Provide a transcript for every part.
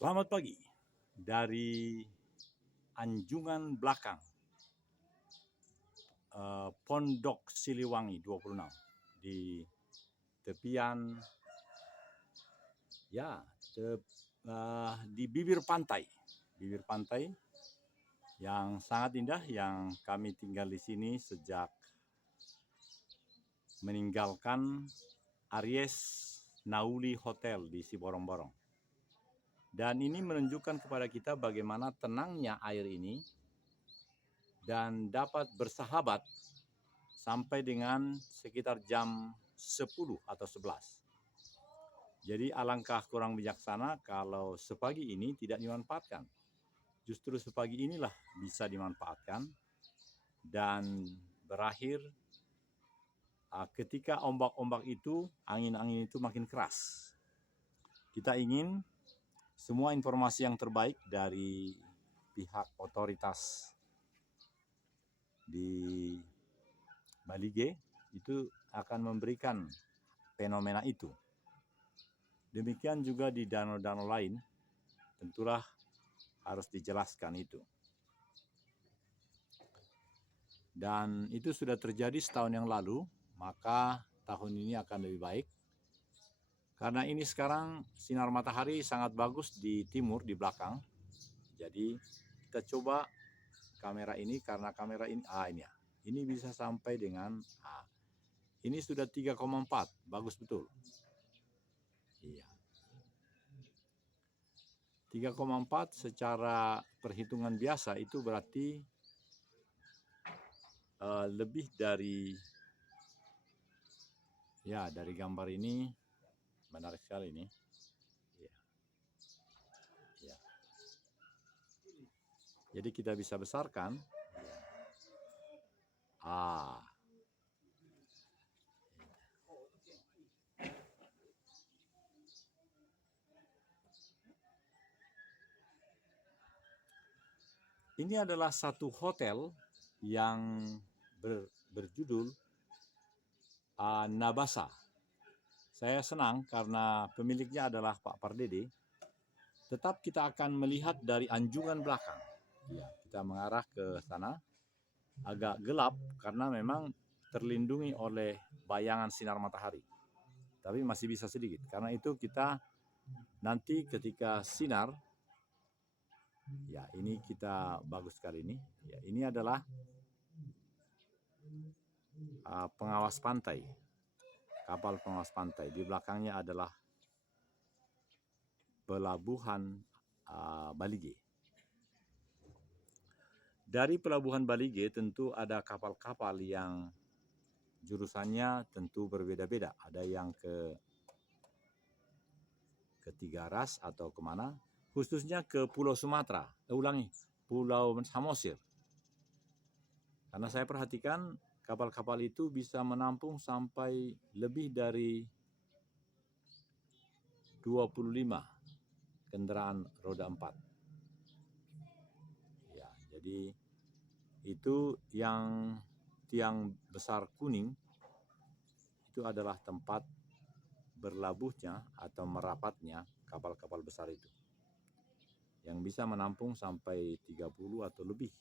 Selamat pagi dari Anjungan Belakang, Pondok Siliwangi 26 di tepian di bibir pantai yang sangat indah yang kami tinggal di sini sejak meninggalkan Aries Nauli Hotel di Siborong-Borong. Dan ini menunjukkan kepada kita bagaimana tenangnya air ini dan dapat bersahabat sampai dengan sekitar jam 10 atau 11. Jadi alangkah kurang bijaksana kalau sepagi ini tidak dimanfaatkan. Justru sepagi inilah bisa dimanfaatkan dan berakhir ketika ombak-ombak itu, angin-angin itu makin keras. Kita ingin semua informasi yang terbaik dari pihak otoritas di Balige itu akan memberikan fenomena itu. Demikian juga di danau-danau lain, tentulah harus dijelaskan itu. Dan itu sudah terjadi setahun yang lalu, maka tahun ini akan lebih baik. Karena ini sekarang sinar matahari sangat bagus di timur, di belakang. Jadi kita coba kamera ini, karena kamera ini, ini bisa sampai dengan, ini sudah 3,4, bagus betul. Iya. 3,4 secara perhitungan biasa itu berarti lebih dari, dari gambar ini menarik sekali ini. Ya. Jadi kita bisa besarkan. Ini adalah satu hotel yang berjudul Nabasa. Saya senang karena pemiliknya adalah Pak Pardede. Tetap kita akan melihat dari anjungan belakang. Ya, kita mengarah ke sana. Agak gelap karena memang terlindungi oleh bayangan sinar matahari. Tapi masih bisa sedikit. Karena itu kita nanti ketika sinar, ya ini kita bagus sekali ini. Ya, ini adalah pengawas pantai, kapal pengawas pantai. Di belakangnya adalah pelabuhan Balige. Dari pelabuhan Balige tentu ada kapal-kapal yang jurusannya tentu berbeda-beda. Ada yang ke Tigaras atau kemana, khususnya ke Pulau Sumatera. Pulau Samosir. Karena saya perhatikan kapal-kapal itu bisa menampung sampai lebih dari 25 kendaraan roda 4. Ya, jadi itu yang tiang besar kuning itu adalah tempat berlabuhnya atau merapatnya kapal-kapal besar itu. Yang bisa menampung sampai 30 atau lebih.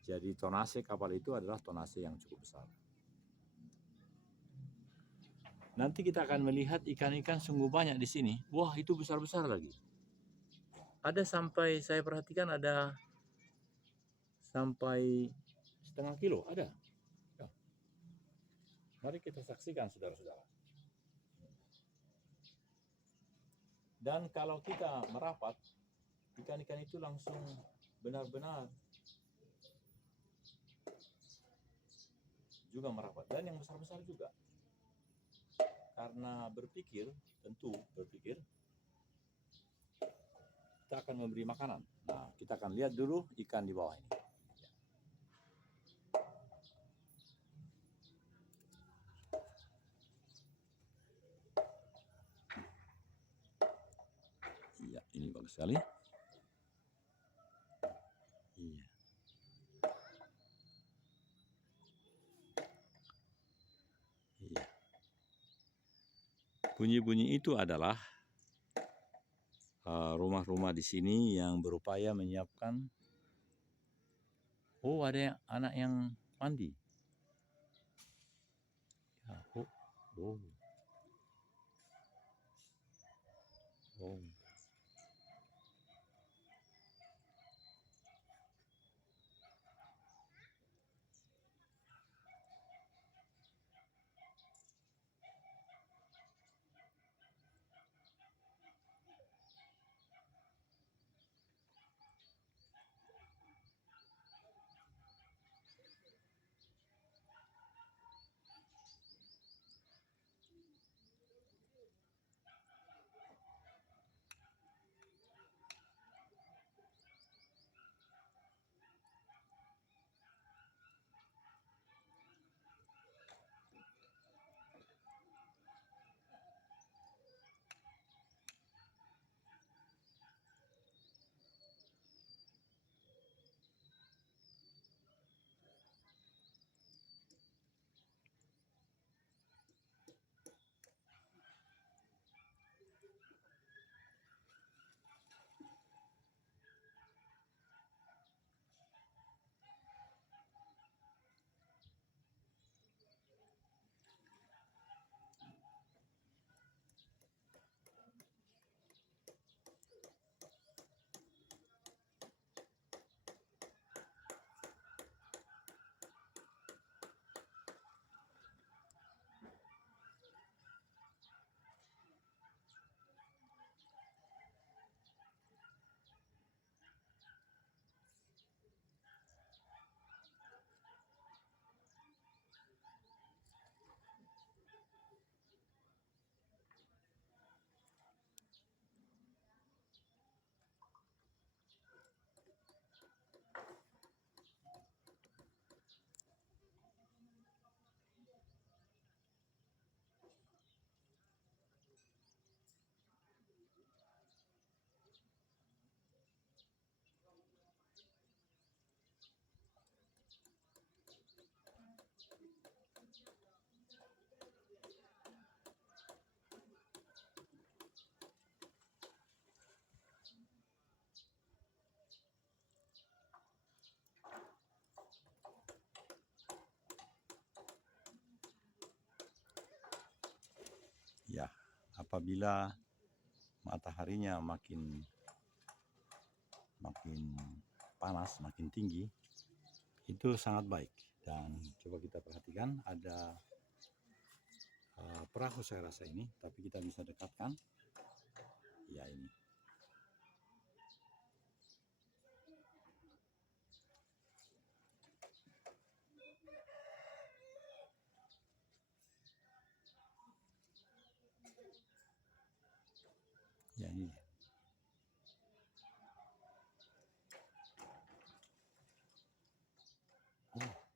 Jadi tonase kapal itu adalah tonase yang cukup besar. Nanti kita akan melihat ikan-ikan sungguh banyak di sini. Wah, itu besar-besar lagi. Ada sampai, saya perhatikan ada sampai setengah kilo, ada. Ya. Mari kita saksikan, saudara-saudara. Dan kalau kita merapat, ikan-ikan itu langsung benar-benar juga merapat. Dan yang besar-besar juga. Karena tentu berpikir, kita akan memberi makanan. Nah, kita akan lihat dulu ikan di bawah ini. Iya, ini bagus sekali. Iya. Iya. Bunyi-bunyi itu adalah rumah-rumah di sini yang berupaya menyiapkan. Oh, ada anak yang mandi. Ya, oh, oh, oh. Ya, apabila mataharinya makin panas, makin tinggi, itu sangat baik. Dan coba kita perhatikan, ada perahu saya rasa ini, tapi kita bisa dekatkan. Ya, ini. Ya, ini. Oh.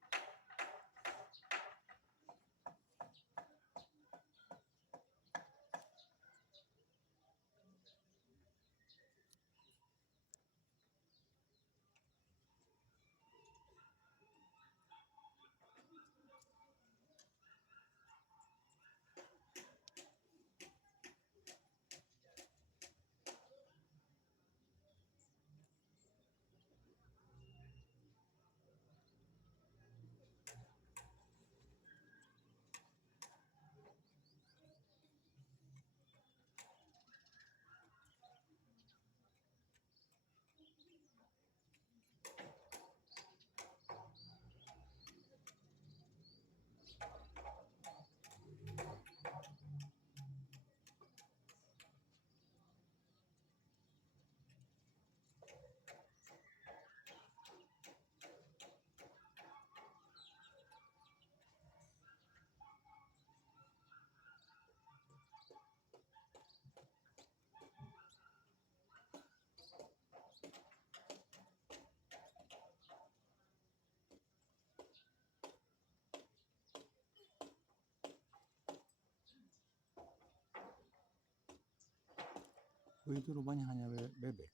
Oh, itu rumahnya hanya bebek.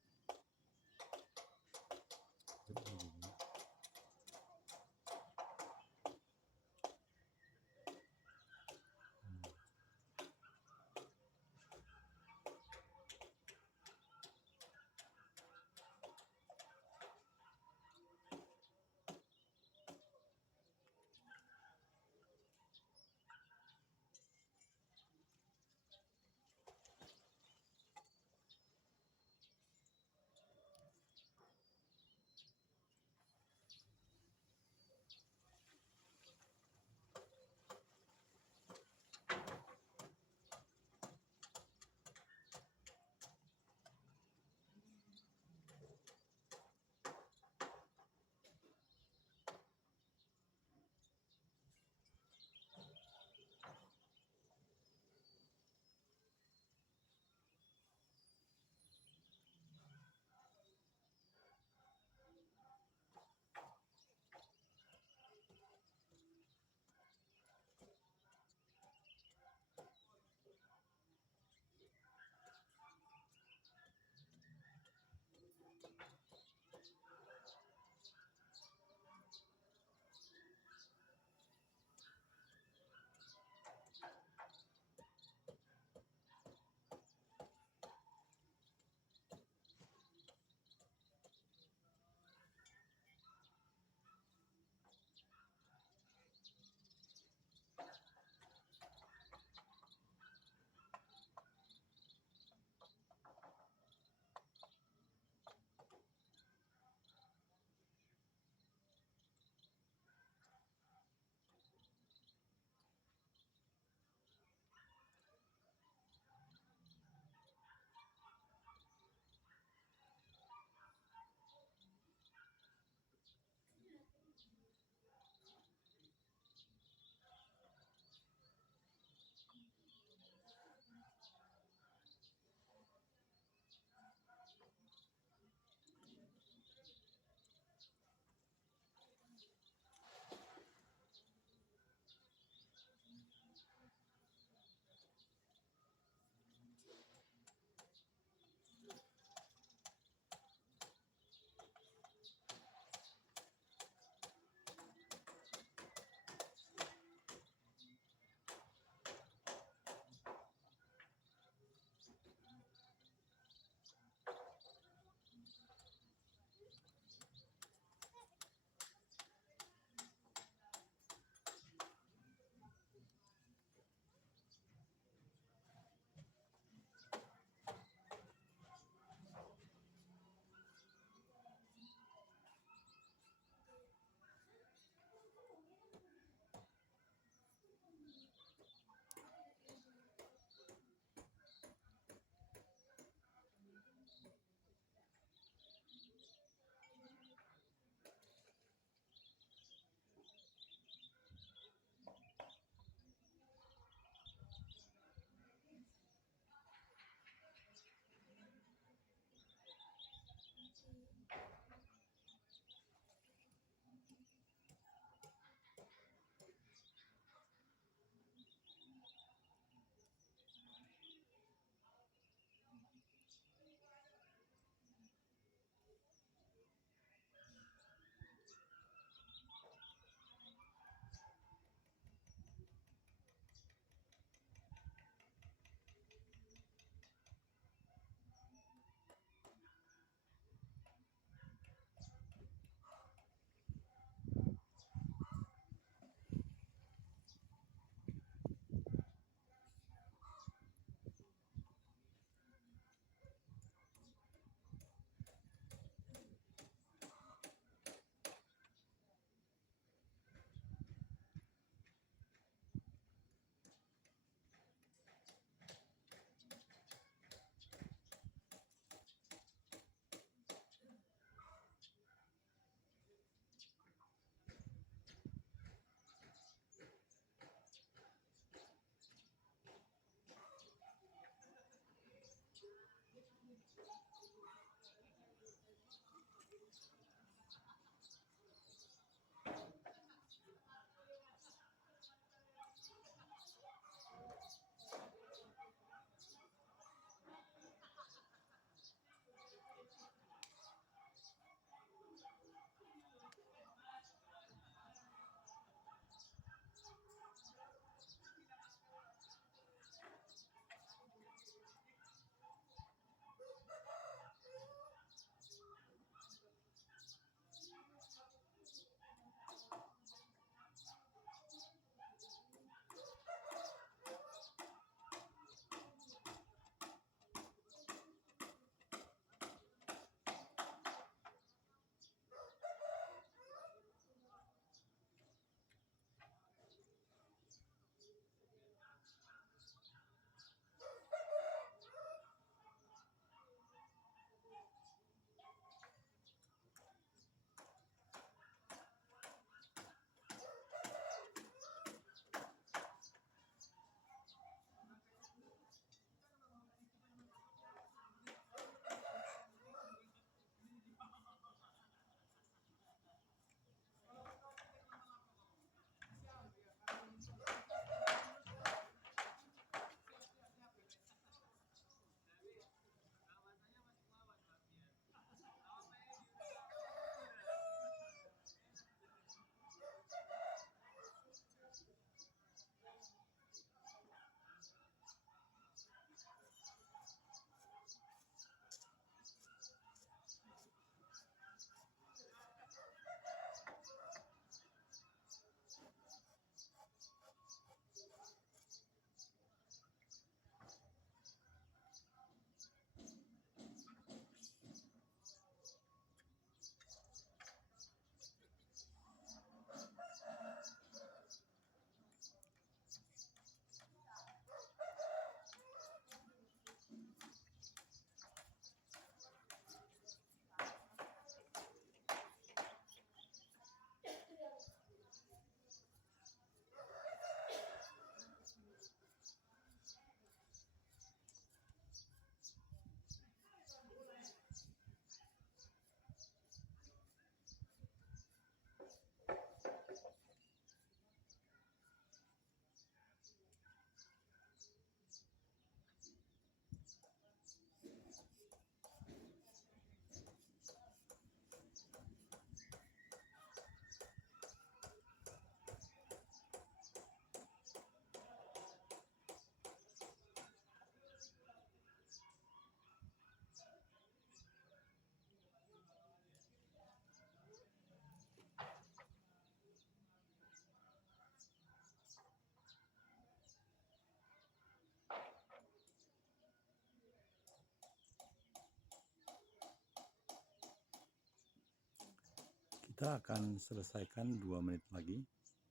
Kita akan selesaikan 2 menit lagi,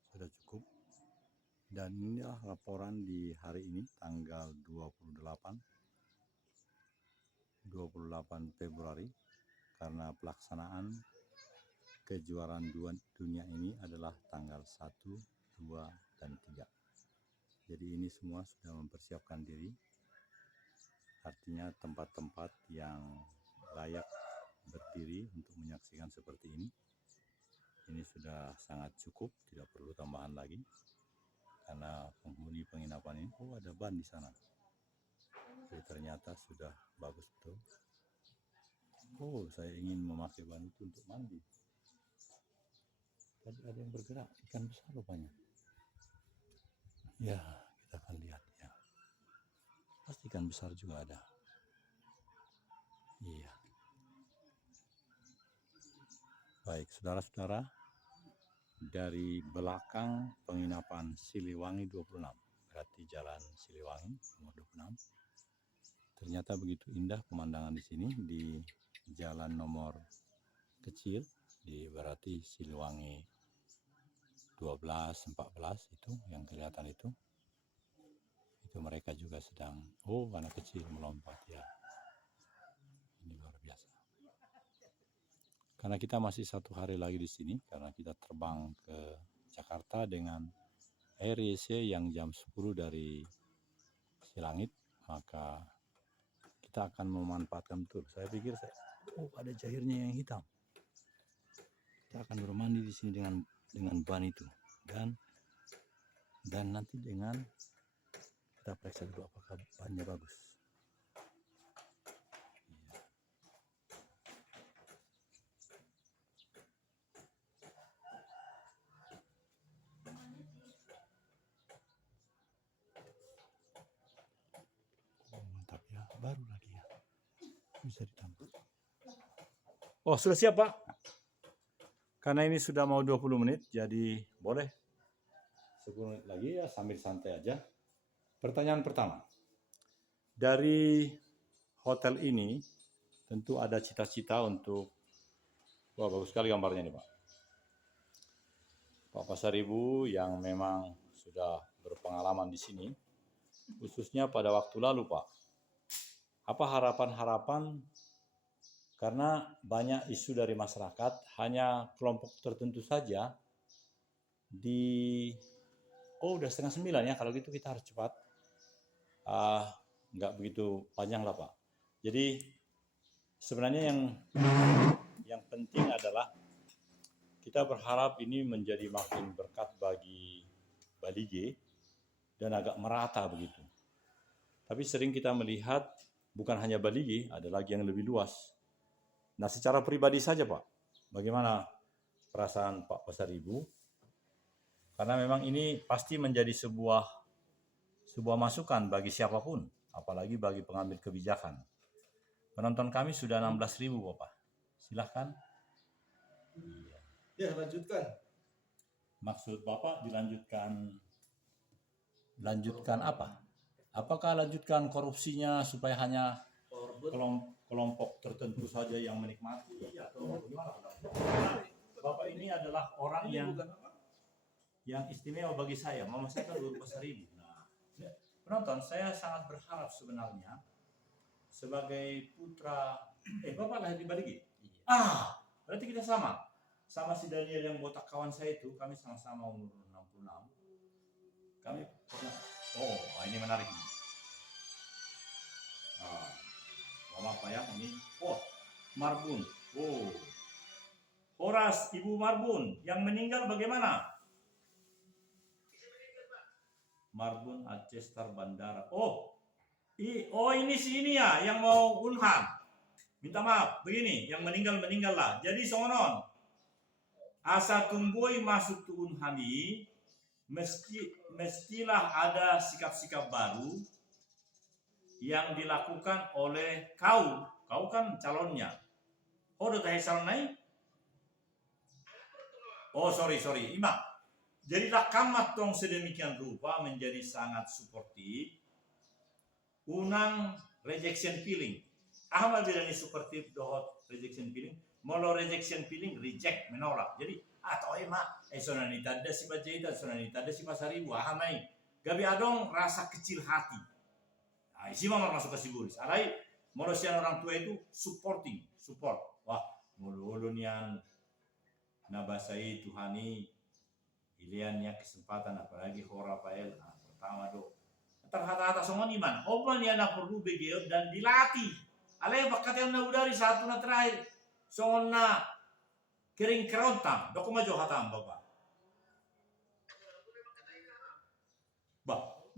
sudah cukup. Dan inilah laporan di hari ini, tanggal 28 Februari, karena pelaksanaan kejuaraan dunia ini adalah tanggal 1, 2, dan 3. Jadi ini semua sudah mempersiapkan diri, artinya tempat-tempat yang layak berdiri untuk menyaksikan seperti ini sudah sangat cukup, tidak perlu tambahan lagi, karena penghuni penginapan ini, ada ban di sana. Jadi ternyata sudah bagus betul. Saya ingin memakai ban itu untuk mandi. Tadi ada yang bergerak, ikan besar rupanya. Ya, kita akan lihat ya. Pasti ikan besar juga ada. Iya. Baik, saudara-saudara, dari belakang penginapan Siliwangi 26, berarti Jalan Siliwangi nomor 26. Ternyata begitu indah pemandangan di sini, di jalan nomor kecil, di berarti Siliwangi 12, 14 itu yang kelihatan itu mereka juga sedang, anak kecil melompat ya. Ini luar biasa. Karena kita masih 1 hari lagi di sini, karena kita terbang ke Jakarta dengan Air Asia yang jam 10 dari Silangit, maka kita akan memanfaatkan betul. Saya pikir ada cairnya yang hitam. Kita akan bermandi di sini dengan ban itu, dan nanti dengan kita periksa dulu apakah bannya bagus. Mantap ya, baru lagi ya, bisa ditambah. Sudah siap Pak? Karena ini sudah mau 20 menit, jadi boleh 10 menit lagi ya, sambil santai aja. Pertanyaan pertama, dari hotel ini tentu ada cita-cita untuk, bagus sekali gambarnya nih Pak. Pak Pasaribu yang memang sudah berpengalaman di sini, khususnya pada waktu lalu Pak, apa harapan-harapan, karena banyak isu dari masyarakat, hanya kelompok tertentu saja udah 8:30 ya, kalau gitu kita harus cepat. Nggak begitu panjang lah Pak. Jadi sebenarnya yang penting adalah kita berharap ini menjadi makin berkat bagi Bali G dan agak merata begitu. Tapi sering kita melihat bukan hanya Bali G, ada lagi yang lebih luas. Nah, secara pribadi saja Pak, bagaimana perasaan Pak Pasaribu? Karena memang ini pasti menjadi sebuah masukan bagi siapapun, apalagi bagi pengambil kebijakan. Penonton kami sudah 16.000 Bapak. Silahkan. Ya, lanjutkan. Maksud Bapak lanjutkan apa? Apakah lanjutkan korupsinya supaya hanya kelompok tertentu saja yang menikmati, atau bagaimana? Bapak ini adalah orang yang istimewa bagi saya. Mama saya kan guru Pasaribu. Nah, penonton, saya sangat berharap sebenarnya sebagai putra, Bapak lahir di Bali G? Berarti kita sama si Daniel yang botak kawan saya itu, kami sama-sama umur 66. Kami pernah, ini menarik. Maaf Pak ya, ini, Marbun. Horas, Ibu Marbun, yang meninggal bagaimana? Marbun Aceh Star Bandara. Ini sini ya, yang mau Unhan. Minta maaf, begini, yang meninggal lah. Jadi sonon, asa tunggoi masuk ke Unhani, mestilah ada sikap-sikap baru yang dilakukan oleh kau kan calonnya. Udah tahu calon naik? Sorry, Ima. Jadilah kamat tong sedemikian rupa menjadi sangat suportif. Unang rejection feeling. Ahmad bilani suportif dohot rejection feeling. Molo rejection feeling, reject, menolak. Jadi, atau sonani tada si bajaita, sonani tada si pasaribu, ahamai. Gabi adong rasa kecil hati. Nah, isi mama masuk ke siburis. Alai, molo sian orang tua itu supporting, support. Wah, molo nian nabasai Tuhani iliannya kesempatan apalagi hora pael. Nah, pertama do. Terhata-hata semua iman. Oban yang perlu begitu dan dilatih. Alai bakat yang udari satu na terakhir. Sona kering kerontang. Doko maju hatam bapak.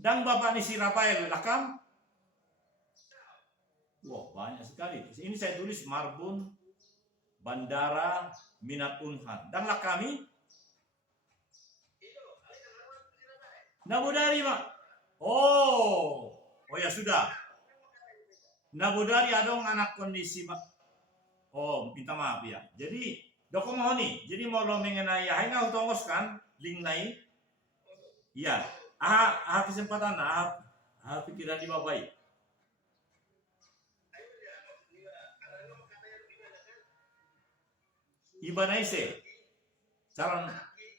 Dan bapak ni si Rafael lakam. Wah, banyak sekali. Ini saya tulis Marbun Bandara Minat Unhan. Dan lakami Nabudari, Mak. Oh ya sudah. Nabudari adong anak kondisi, Mak. Oh, minta maaf ya. Jadi, doko mau nih. Jadi mau lo mengenai haina utongos kan link nai. Iya. Kesempatan, pikiran di bapak. Iba naise. Calon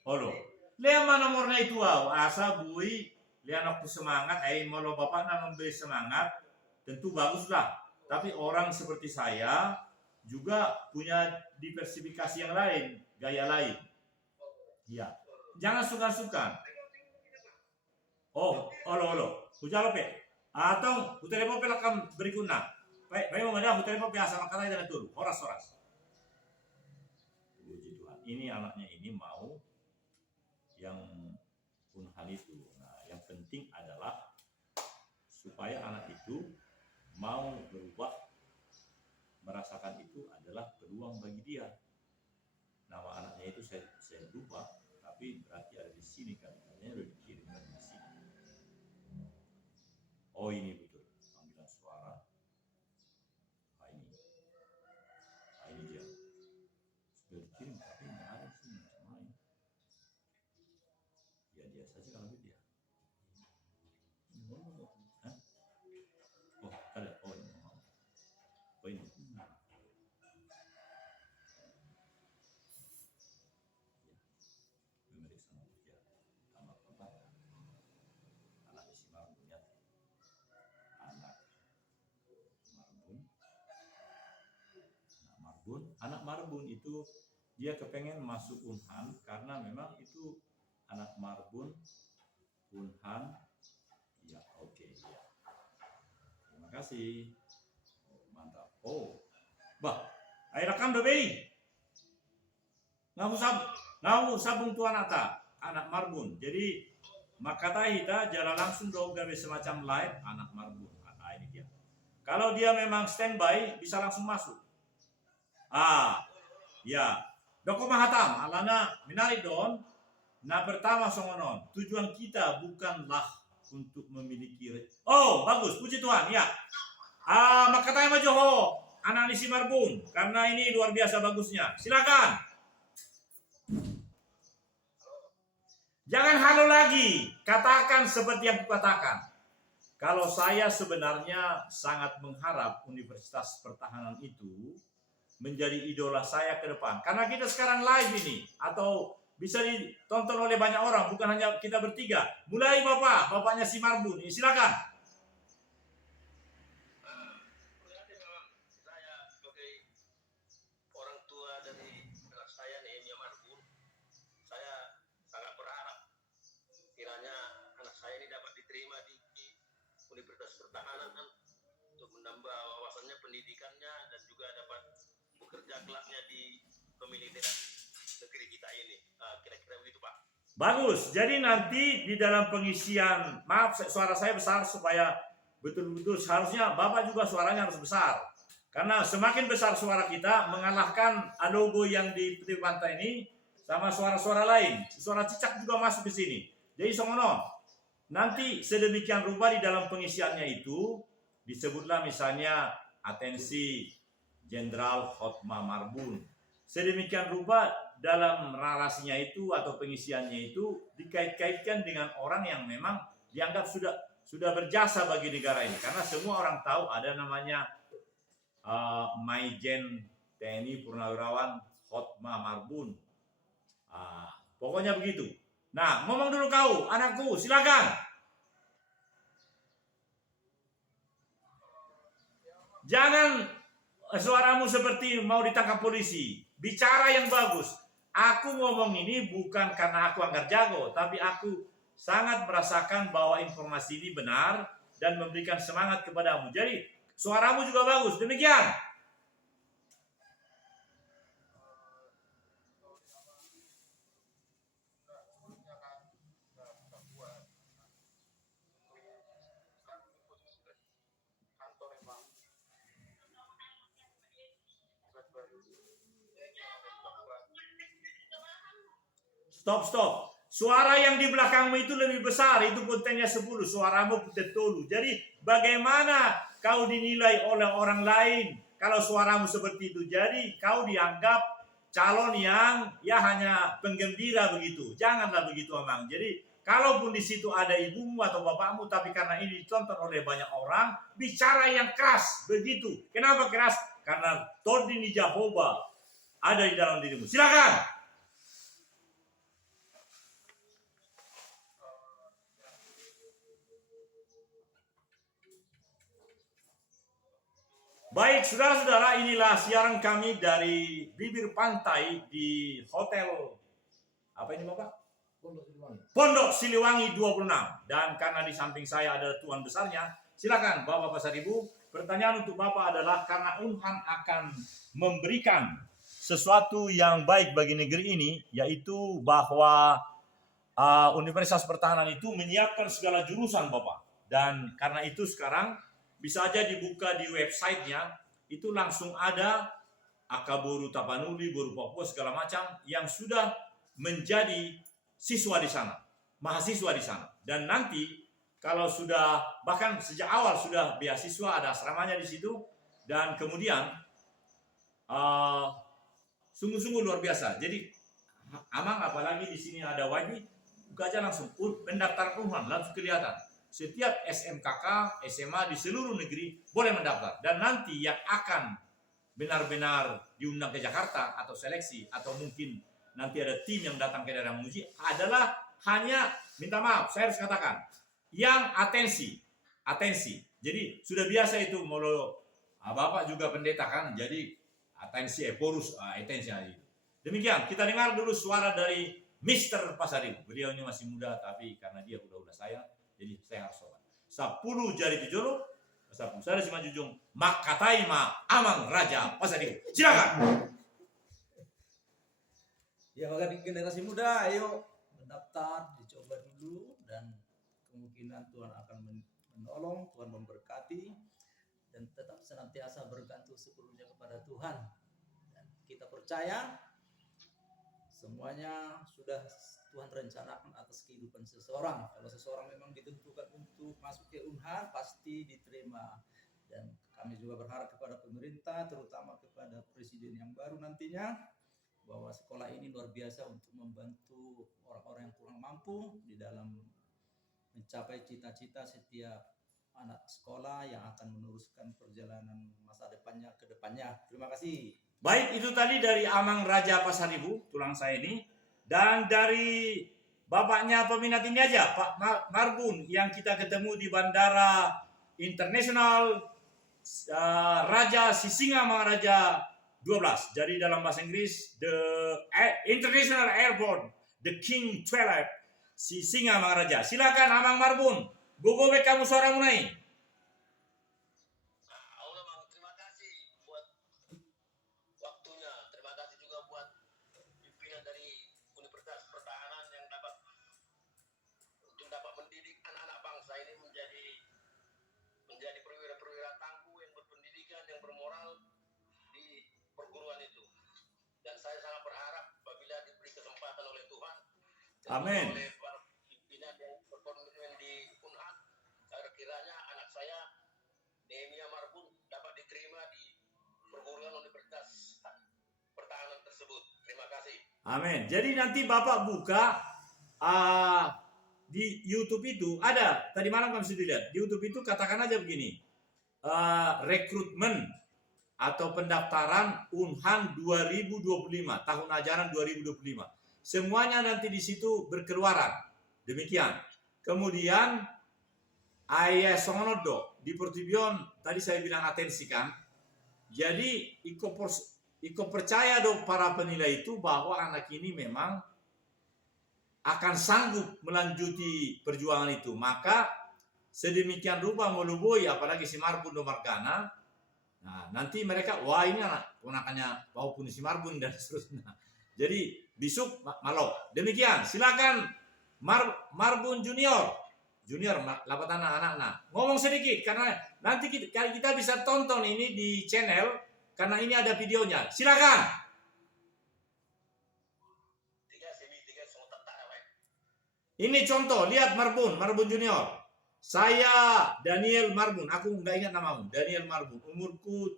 olo. Lea mana nomornya itu asa bui lian aku semangat, molo bapak na memberi semangat, tentu baguslah. Tapi orang seperti saya juga punya diversifikasi yang lain, gaya lain. Ya, jangan suka-suka. Oh, olo. Hujalo pe. Atau hutelepo pe lakam berikutnya. Baik mau ada hutelepo pe asal makanya dan turu. Horas. Puji Tuhan. Ini anaknya ini mau yang Unhan itu. Nah, yang penting adalah supaya anak itu mau berubah, merasakan itu adalah peluang bagi dia. Nama anaknya itu saya lupa, tapi berarti ada di sini kan, katanya udah dikirim dari sini. Oh ini betul, panggilan suara. Ini dia. Sudah dikirim tapi nggak ada di sini. Ya dia saja kalau dia. Hah? Oh ada, ini. Oh ini. Anak Marbun itu dia kepengen masuk Unhan karena memang itu anak Marbun Unhan. Ya, oke. Ya. Terima kasih. Mantap. Ayo rekam bebei. Ngau sabung tuan anak Marbun. Jadi makata kita jalan langsung dong gawe semacam live anak Marbun. Ini dia. Kalau dia memang standby bisa langsung masuk. Ya. Doko mahatam, alana menarik don. Nah pertama songonon, tujuan kita bukanlah untuk memiliki. Oh bagus, puji Tuhan ya. Makatanya majoho, anak Nisi Marbun, karena ini luar biasa bagusnya. Silakan. Jangan halo lagi, katakan seperti yang kukatakan. Kalau saya sebenarnya sangat mengharap Universitas Pertahanan itu menjadi idola saya ke depan. Karena kita sekarang live ini, atau bisa ditonton oleh banyak orang, bukan hanya kita bertiga. Mulai bapaknya si Marbun, silakan. Saya sebagai orang tua dari anak saya Nehemia Marbun, saya sangat berharap kiranya anak saya ini dapat diterima di Universitas Pertahanan untuk menambah wawasannya, pendidikannya, dan juga dapat bekerja kelaknya di kemiliteran negeri kita ini. Kira-kira begitu Pak. Bagus, jadi nanti di dalam pengisian, maaf suara saya besar supaya betul-betul seharusnya Bapak juga suaranya harus besar. Karena semakin besar suara kita mengalahkan logo yang di tepi pantai ini sama suara-suara lain. Suara cicak juga masuk ke sini. Jadi songono, nanti sedemikian rupa di dalam pengisiannya itu disebutlah misalnya atensi Jenderal Hotma Marbun. Sedemikian rupa dalam narasinya itu atau pengisiannya itu dikait-kaitkan dengan orang yang memang dianggap sudah berjasa bagi negara ini. Karena semua orang tahu ada namanya Maijen TNI Purnawirawan Hotma Marbun. Pokoknya begitu. Nah, ngomong dulu kau, anakku, silakan. Jangan suaramu seperti mau ditangkap polisi. Bicara yang bagus. Aku ngomong ini bukan karena aku anggar jago, tapi aku sangat merasakan bahwa informasi ini benar dan memberikan semangat kepadamu. Jadi, suaramu juga bagus. Demikian. Stop. Suara yang di belakangmu itu lebih besar, itu kontennya 10, suaramu betul. Jadi bagaimana kau dinilai oleh orang lain kalau suaramu seperti itu? Jadi kau dianggap calon yang ya hanya penggembira begitu. Janganlah begitu, Amang. Jadi kalaupun di situ ada ibumu atau bapakmu, tapi karena ini ditonton oleh banyak orang, bicara yang keras begitu. Kenapa keras? Karena Tordini Jehovah ada di dalam dirimu. Silakan. Baik, saudara-saudara, inilah siaran kami dari bibir pantai di Hotel apa ini Bapak? Pondok Siliwangi 26. Dan karena di samping saya ada tuan besarnya, silakan Bapak Pasar Ibu. Pertanyaan untuk Bapak adalah karena Unhan akan memberikan sesuatu yang baik bagi negeri ini, yaitu bahwa Universitas Pertahanan itu menyiapkan segala jurusan Bapak. Dan karena itu sekarang bisa aja dibuka di websitenya, itu langsung ada Akaboru Tapanuli, Boru Papua segala macam yang sudah menjadi siswa di sana, mahasiswa di sana. Dan nanti kalau sudah bahkan sejak awal sudah beasiswa, ada asramanya di situ, dan kemudian sungguh-sungguh luar biasa. Jadi Amang apalagi di sini ada wajib, buka aja langsung pendaftaran Unhan langsung kelihatan. Setiap SMKK, SMA di seluruh negeri boleh mendaftar. Dan nanti yang akan benar-benar diundang ke Jakarta atau seleksi, atau mungkin nanti ada tim yang datang ke daerah menguji, adalah hanya, minta maaf, saya harus katakan, yang atensi. Jadi sudah biasa itu, molo Bapak juga pendeta kan, jadi atensi, porus, atensi. Demikian, kita dengar dulu suara dari Mr. Pasar Ibu. Beliau ini masih muda, tapi karena dia udah saya, jadi saya harus sobat. 10 jari tujolo, 10 saya si majujung, makatai ma Amang Raja Pasar Ibu. Silakan. Ya, maka di generasi muda, ayo mendaftar, dicoba dulu, dan kemungkinan Tuhan akan menolong, Tuhan memberkati, dan tetap senantiasa bergantung sepenuhnya kepada Tuhan. Dan kita percaya semuanya sudah Tuhan rencanakan atas kehidupan seseorang. Kalau seseorang memang ditentukan untuk masuk ke Unhan, pasti diterima. Dan kami juga berharap kepada pemerintah, terutama kepada presiden yang baru nantinya, bahwa sekolah ini luar biasa untuk membantu orang-orang yang kurang mampu di dalam mencapai cita-cita setiap anak sekolah yang akan meneruskan perjalanan masa depannya ke depannya. Terima kasih. Baik, itu tadi dari Amang Raja Pasar Ibu, tulang saya ini. Dan dari bapaknya peminat ini aja, Pak Marbun, yang kita ketemu di Bandara Internasional Raja Sisinga Maharaja 12. Jadi dalam bahasa Inggris, the International Airport, the King 12, Sisinga Maharaja. Silakan Amang Marbun, gogobe kamu suara mulai. Yang bermoral di perguruan itu, dan saya sangat berharap apabila diberi kesempatan oleh Tuhan, amin, oleh para pimpinan yang berkomitmen di Unhan, kiranya anak saya Nehemia Marbun dapat diterima di perguruan Universitas Pertahanan tersebut. Terima kasih. Amin. Jadi nanti Bapak buka di YouTube itu ada, tadi malam kami sudah lihat di YouTube itu, katakan aja begini, rekrutmen atau pendaftaran Unhan 2025, tahun ajaran 2025. Semuanya nanti di situ berkeluaran. Demikian. Kemudian ayah songonodo di Portibion tadi saya bilang atensi kan. Jadi iko percaya dong para penilai itu bahwa anak ini memang akan sanggup melanjuti perjuangan itu. Maka sedemikian rupa melubui apalagi si Marbun do Margana. Nah, nanti mereka wah ini anak ponakannya maupun si Marbun dan seterusnya. Jadi bisuk malo. Demikian. Silakan Marbun Junior lapat anak-anak. Ngomong sedikit karena nanti kita bisa tonton ini di channel karena ini ada videonya. Silakan. Ini contoh, lihat Marbun Junior. Saya Daniel Marbun, aku nggak ingat namamu, Daniel Marbun. Umurku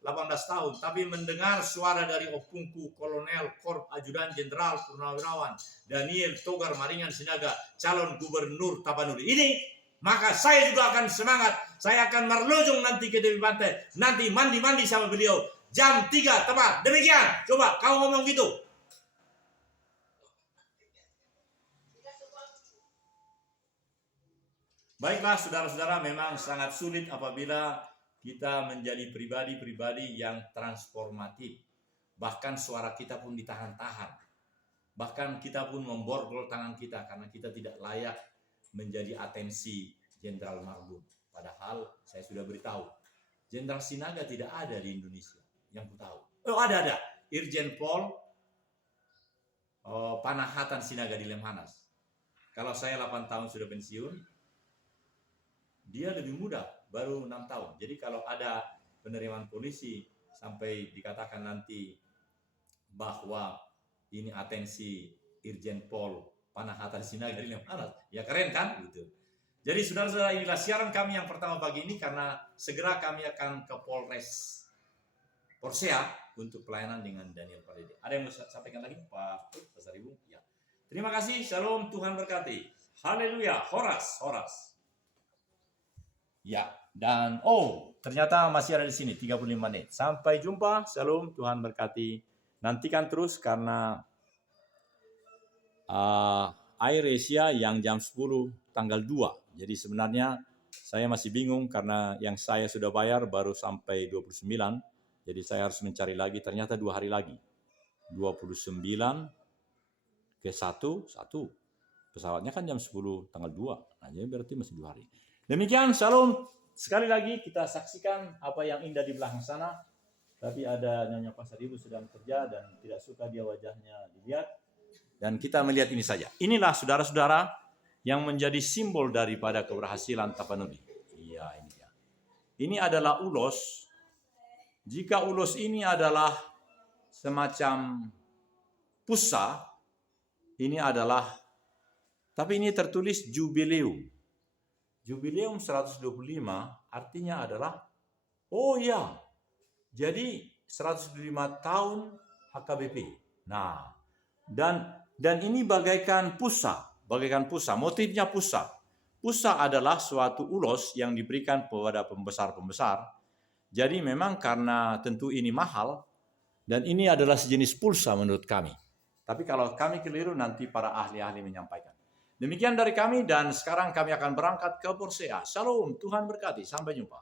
18 tahun, tapi mendengar suara dari opungku Kolonel Korp Ajudan Jenderal Purnawirawan Daniel Togar Maringan Sinaga, calon gubernur Tapanuli. Ini maka saya juga akan semangat. Saya akan merlojong nanti ke tepi pantai. Nanti mandi-mandi sama beliau. Jam 3 tepat. Demikian. Coba kau ngomong gitu. Baiklah saudara-saudara, memang sangat sulit apabila kita menjadi pribadi-pribadi yang transformatif. Bahkan suara kita pun ditahan-tahan. Bahkan kita pun memborgol tangan kita karena kita tidak layak menjadi atensi Jenderal Marbun. Padahal saya sudah beritahu, Jenderal Sinaga tidak ada di Indonesia yang ku tahu. Oh ada. Irjen Pol Panahatan Sinaga di Lemhanas. Kalau saya 8 tahun sudah pensiun, dia lebih muda, baru 6 tahun. Jadi kalau ada penerimaan polisi sampai dikatakan nanti bahwa ini atensi Irjen Pol Panahatan Sinaga di Lemhanas, ya keren kan? Gitu. Jadi saudara-saudara, inilah siaran kami yang pertama pagi ini karena segera kami akan ke Polres Porsea untuk pelayanan dengan Daniel Pardede. Ada yang mau sampaikan lagi, Pak Pasaribu? Ya. Terima kasih. Shalom, Tuhan berkati. Haleluya. Horas. Ya, dan ternyata masih ada di sini 35 menit. Sampai jumpa. Shalom, Tuhan berkati. Nantikan terus karena Air Asia yang jam 10 tanggal 2. Jadi sebenarnya saya masih bingung karena yang saya sudah bayar baru sampai 29. Jadi saya harus mencari lagi, ternyata 2 hari lagi. 29 ke 1. Pesawatnya kan jam 10 tanggal 2. Nah, jadi berarti masih 2 hari. Demikian, shalom. Sekali lagi kita saksikan apa yang indah di belakang sana. Tapi ada Nyonya Pasaribu sedang kerja dan tidak suka dia wajahnya dilihat. Dan kita melihat ini saja. Inilah saudara-saudara yang menjadi simbol daripada keberhasilan Tapanuli. Iya, ini dia. Ini adalah ulos. Jika ulos ini adalah semacam pusa, ini adalah, tapi ini tertulis jubileum. Jubileum 125 artinya adalah, jadi 125 tahun HKBP. Nah, dan ini bagaikan pusa, motifnya pusa. Pusa adalah suatu ulos yang diberikan kepada pembesar-pembesar. Jadi memang karena tentu ini mahal, dan ini adalah sejenis pulsa menurut kami. Tapi kalau kami keliru nanti para ahli-ahli menyampaikan. Demikian dari kami dan sekarang kami akan berangkat ke Porsea. Shalom, Tuhan berkati. Sampai jumpa.